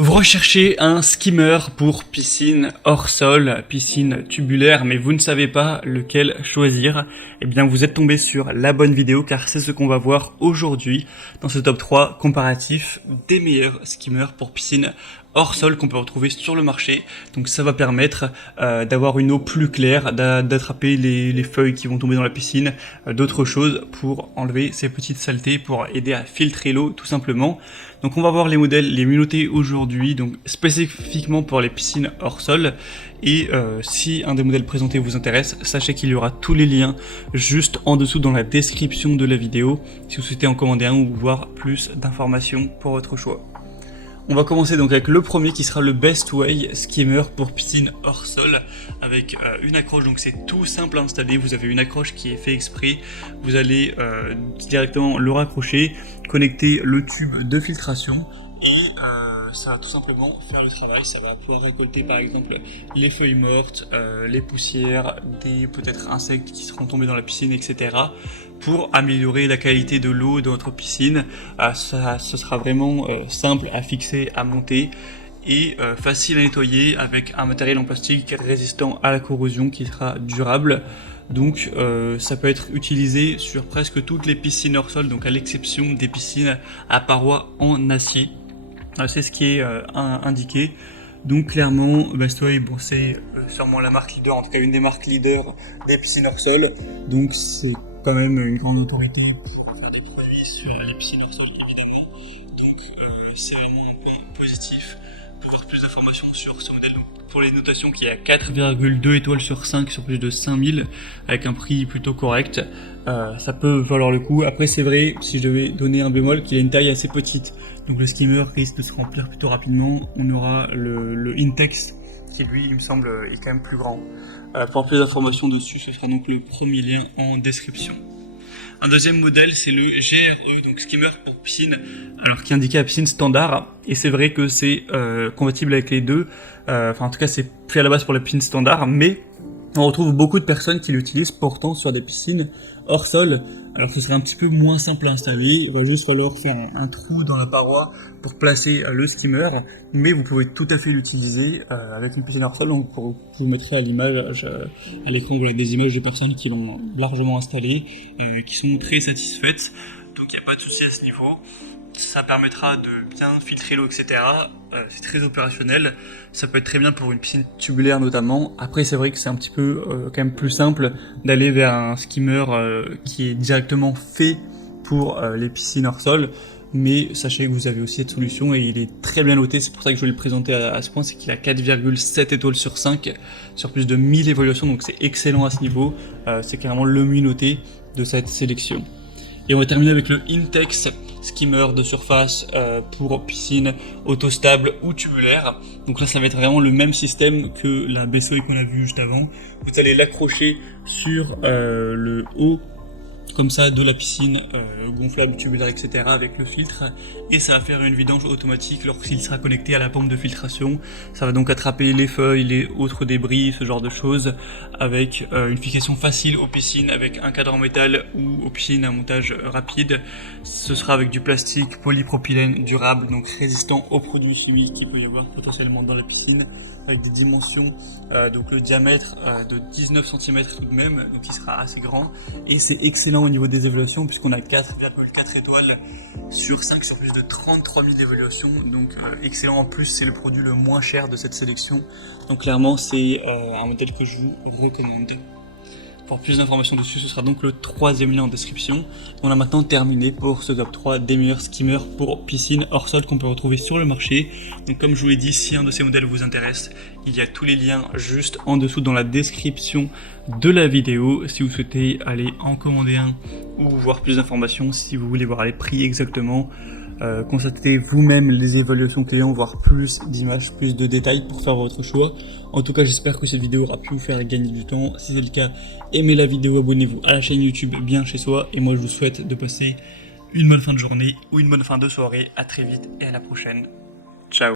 Vous recherchez un skimmer pour piscine hors sol, piscine tubulaire, mais vous ne savez pas lequel choisir. Eh bien, vous êtes tombé sur la bonne vidéo car c'est ce qu'on va voir aujourd'hui dans ce top 3 comparatif des meilleurs skimmers pour piscine hors sol qu'on peut retrouver sur le marché. Donc ça va permettre d'avoir une eau plus claire, d'attraper les feuilles qui vont tomber dans la piscine, d'autres choses pour enlever ces petites saletés, pour aider à filtrer l'eau tout simplement. Donc on va voir les modèles les mieux notés aujourd'hui, donc spécifiquement pour les piscines hors sol. Et si un des modèles présentés vous intéresse, sachez qu'il y aura tous les liens juste en dessous dans la description de la vidéo si vous souhaitez en commander un ou voir plus d'informations pour votre choix. On va commencer donc avec le premier qui sera le Best Way Skimmer pour piscine hors sol avec une accroche, donc c'est tout simple à installer. Vous avez une accroche qui est fait exprès, vous allez directement le raccrocher, connecter le tube de filtration et ça va tout simplement faire le travail. Ça va pouvoir récolter par exemple les feuilles mortes, les poussières, des peut-être insectes qui seront tombés dans la piscine, etc. pour améliorer la qualité de l'eau dans votre piscine. Ce sera vraiment simple à fixer, à monter et facile à nettoyer avec un matériel en plastique résistant à la corrosion qui sera durable. Donc ça peut être utilisé sur presque toutes les piscines hors sol, donc à l'exception des piscines à parois en acier. C'est ce qui est indiqué. Donc clairement, Best Way, bon, c'est sûrement la marque leader, en tout cas une des marques leaders des piscines hors sol. Donc c'est quand même une grande autorité pour faire des produits sur les piscines hors sol évidemment. Donc c'est vraiment un point positif. Pour avoir plus d'informations sur ce modèle, donc, pour les notations qui est à 4,2 étoiles sur 5 sur plus de 5000 avec un prix plutôt correct, ça peut valoir le coup. Après c'est vrai, si je devais donner un bémol, qu'il a une taille assez petite. Donc le skimmer risque de se remplir plutôt rapidement. On aura le Intex qui lui, il me semble, est quand même plus grand. Pour plus d'informations dessus, ce sera donc le premier lien en description. Un deuxième modèle, c'est le GRE, donc skimmer pour piscine, alors qui est indiqué à piscine standard. Et c'est vrai que c'est compatible avec les deux. Enfin, en tout cas, c'est fait à la base pour la piscine standard, mais on retrouve beaucoup de personnes qui l'utilisent pourtant sur des piscines hors sol. Alors ce serait un petit peu moins simple à installer, il va juste falloir faire un trou dans la paroi pour placer le skimmer, mais vous pouvez tout à fait l'utiliser avec une piscine hors sol. Donc je vous mettrai à l'image, à l'écran, voilà, des images de personnes qui l'ont largement installé, qui sont très satisfaites, donc il n'y a pas de souci à ce niveau. Ça permettra de bien filtrer l'eau, etc. C'est très opérationnel. Ça peut être très bien pour une piscine tubulaire notamment. Après, c'est vrai que c'est un petit peu quand même plus simple d'aller vers un skimmer qui est directement fait pour les piscines hors sol. Mais sachez que vous avez aussi cette solution et il est très bien noté. C'est pour ça que je voulais le présenter à ce point. C'est qu'il a 4,7 étoiles sur 5 sur plus de 1000 évaluations. Donc c'est excellent à ce niveau. C'est clairement le mieux noté de cette sélection. Et on va terminer avec le Intex skimmer de surface pour piscine autostable ou tubulaire. Donc là ça va être vraiment le même système que la Best Way qu'on a vu juste avant. Vous allez l'accrocher sur le haut comme ça de la piscine gonflable, tubulaire, etc. avec le filtre, et ça va faire une vidange automatique lorsqu'il sera connecté à la pompe de filtration. Ça va donc attraper les feuilles, les autres débris, ce genre de choses, avec une fixation facile aux piscines, avec un cadre en métal ou aux piscines un montage rapide. Ce sera avec du plastique polypropylène durable, donc résistant aux produits chimiques qu'il peut y avoir potentiellement dans la piscine, avec des dimensions, donc le diamètre de 19 cm tout de même, donc il sera assez grand, et c'est excellent au niveau des évaluations puisqu'on a 4,4 étoiles sur 5 sur plus de 33 000 évaluations, donc excellent. En plus c'est le produit le moins cher de cette sélection, donc clairement c'est un modèle que je vous recommande. Pour plus d'informations dessus, ce sera donc le troisième lien en description. On a maintenant terminé pour ce top 3 des meilleurs skimmers pour piscine hors sol qu'on peut retrouver sur le marché. Donc comme je vous l'ai dit, si un de ces modèles vous intéresse, il y a tous les liens juste en dessous dans la description de la vidéo. Si vous souhaitez aller en commander un ou voir plus d'informations, si vous voulez voir les prix exactement, constatez vous-même les évaluations clients, voir plus d'images, plus de détails pour faire votre choix. En tout cas, j'espère que cette vidéo aura pu vous faire gagner du temps. Si c'est le cas, aimez la vidéo, abonnez-vous à la chaîne YouTube Bien Chez Soi. Et moi, je vous souhaite de passer une bonne fin de journée ou une bonne fin de soirée. À très vite et à la prochaine. Ciao.